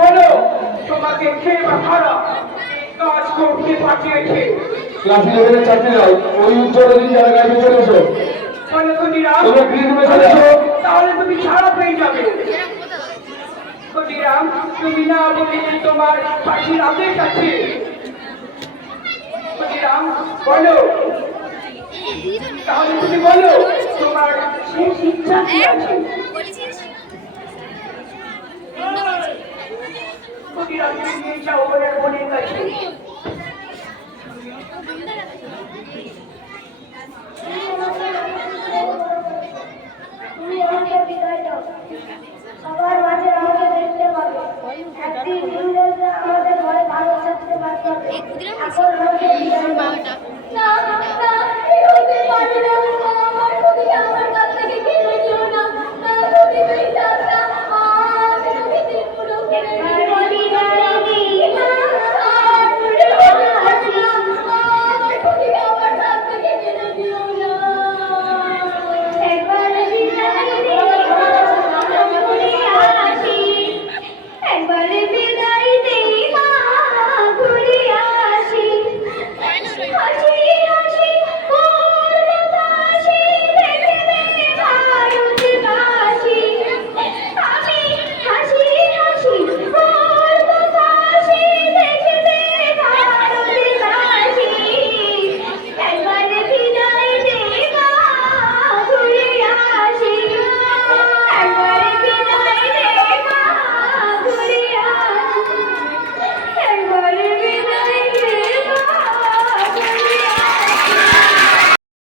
বলো তোমাকে কে বা কারা কাজ করতে পাঠিয়েছে? ক্লাস 11 এর ছাত্রীরা ওই উজ্জ্বল দিন যারা গাড়ি চলে এসো। বলো ক্ষুদিরাম, তোমরা গ্রিন রুমে চলে এসো। তাহলে তুমি ছাড়া পেয়ে যাবে। ক্ষুদিরাম, তুমি না বলে তোমার ফাঁসির আদেশ আছে। ক্ষুদিরাম বলো, তাহলে তুমি বলো তোমার শেষ ইচ্ছা কি আছে? ক্ষুদিরাম, তুমি নিয়ে যাও ওনার বোনের কাছে। তুমি আমাকে বিদায় দাও, সবার মাঝে আমাকে দেখতে পাবে। একদিন ইংরেজরা আমাদের ঘরে ভালো থাকতে পারবে, এখন আমাকে বিদায় দাও। না না, এই হতে পারে না।